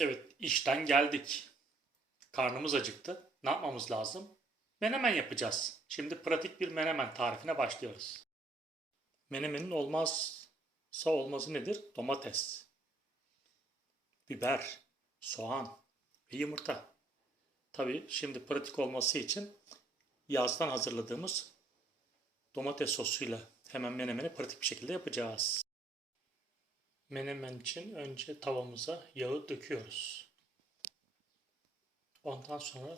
Evet, işten geldik. Karnımız acıktı. Ne yapmamız lazım? Menemen yapacağız. Şimdi pratik bir menemen tarifine başlıyoruz. Menemenin olmazsa olmazı nedir? Domates, biber, soğan ve yumurta. Tabii şimdi pratik olması için yazdan hazırladığımız domates sosuyla hemen menemeni pratik bir şekilde yapacağız. Menemen için önce tavamıza yağı döküyoruz. Ondan sonra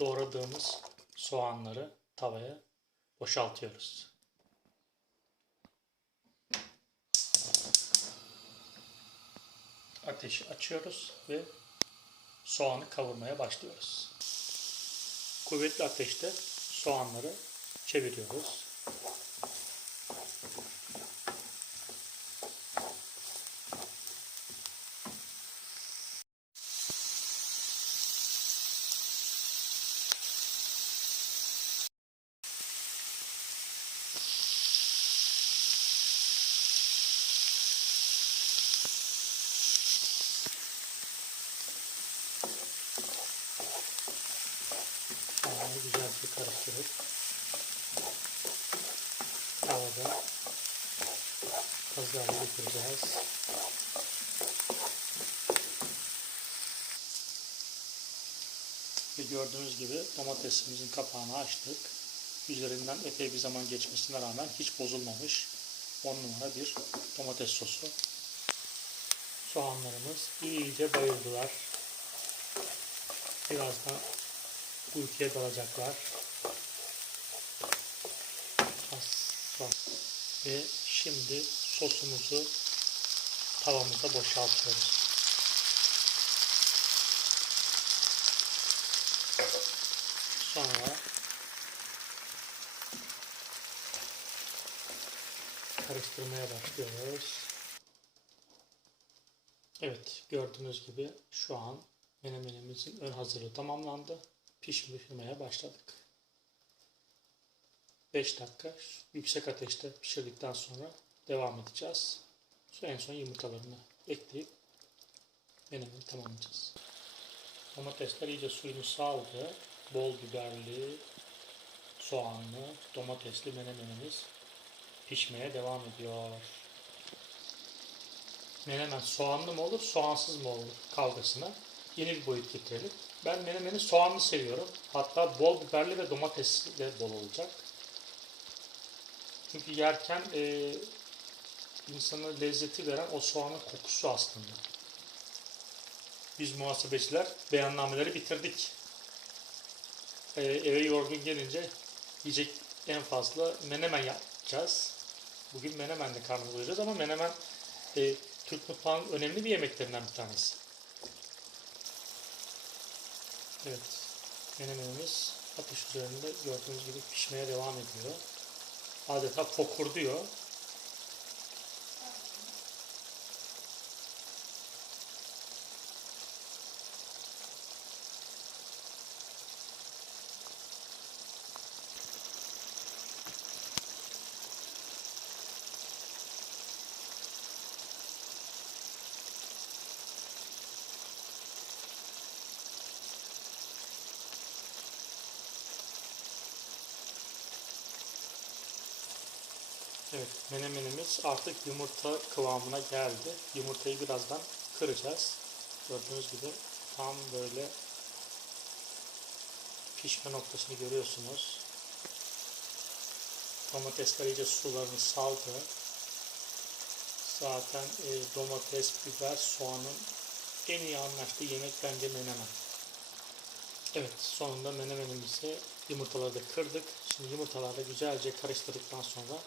doğradığımız soğanları tavaya boşaltıyoruz. Ateşi açıyoruz ve soğanı kavurmaya başlıyoruz. Kuvvetli ateşte soğanları çeviriyoruz. Soğanı güzelce karıştırıp tavada getireceğiz. Ve gördüğünüz gibi domatesimizin kapağını açtık. Üzerinden epey bir zaman geçmesine rağmen hiç bozulmamış 10 numara bir domates sosu. Soğanlarımız iyice bayıldılar. Birazdan uykuya dalacaklar. Ve şimdi sosumuzu tavamıza boşaltıyoruz. Sonra karıştırmaya başlıyoruz. Evet, gördüğünüz gibi şu an menemenimizin ön hazırlığı tamamlandı. Pişirmeye başladık. 5 dakika yüksek ateşte pişirdikten sonra devam edeceğiz. En son yumurtalarını ekleyip menemeni tamamlayacağız. Domatesler iyice suyunu saldı. Bol biberli, soğanlı, domatesli menemenimiz pişmeye devam ediyor. Menemen soğanlı mı olur, soğansız mı olur kavgasına yeni bir boyut getirelim. Ben menemeni soğanlı seviyorum. Hatta bol biberli ve domatesli de bol olacak. Çünkü yerken e, insana lezzeti veren o soğanın kokusu aslında. Biz muhasebeciler beyannameleri bitirdik. E, eve yorgun gelince yiyecek en fazla menemen yapacağız. Bugün menemenle karnımızı doyuracağız ama menemen e, Türk mutfağının önemli bir yemeklerinden bir tanesi. Evet. Menemenimiz ateş üzerinde gördüğünüz gibi pişmeye devam ediyor. Adeta fokurduyor. Evet, menemenimiz artık yumurta kıvamına geldi. Yumurtayı birazdan kıracağız. Gördüğünüz gibi tam böyle pişme noktasını görüyorsunuz. Domatesler iyice sularını saldı. Zaten e, domates, biber, soğanın en iyi anlaştığı yemek bence menemen. Evet, sonunda menemenimizi yumurtaları da kırdık. Şimdi yumurtalarla güzelce karıştırdıktan sonra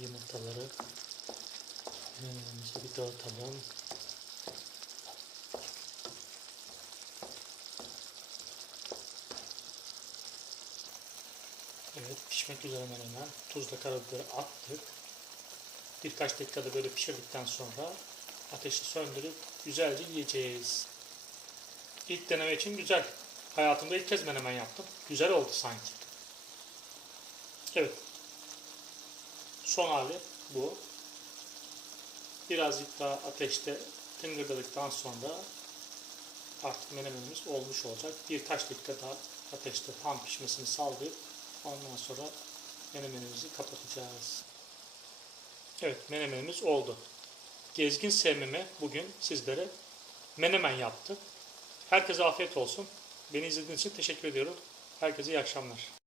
yumurtaları menemenimize bir dağıtalım. Evet pişmek üzere menemen. Tuzla karabiberi attık. birkaç dakikada böyle pişirdikten sonra ateşi söndürüp güzelce yiyeceğiz. İlk deneme için güzel. Hayatımda ilk kez menemen yaptım. Güzel oldu sanki. Evet. Son hali bu. Birazcık daha ateşte tıngırdadıktan sonra artık menemenimiz olmuş olacak. Birkaç dakika daha ateşte tam pişmesini sağlayıp ondan sonra menemenimizi kapatacağız. Evet menemenimiz oldu. Gezgin sevmeme bugün sizlere menemen yaptı. Herkese afiyet olsun. Beni izlediğiniz için teşekkür ediyorum. Herkese iyi akşamlar.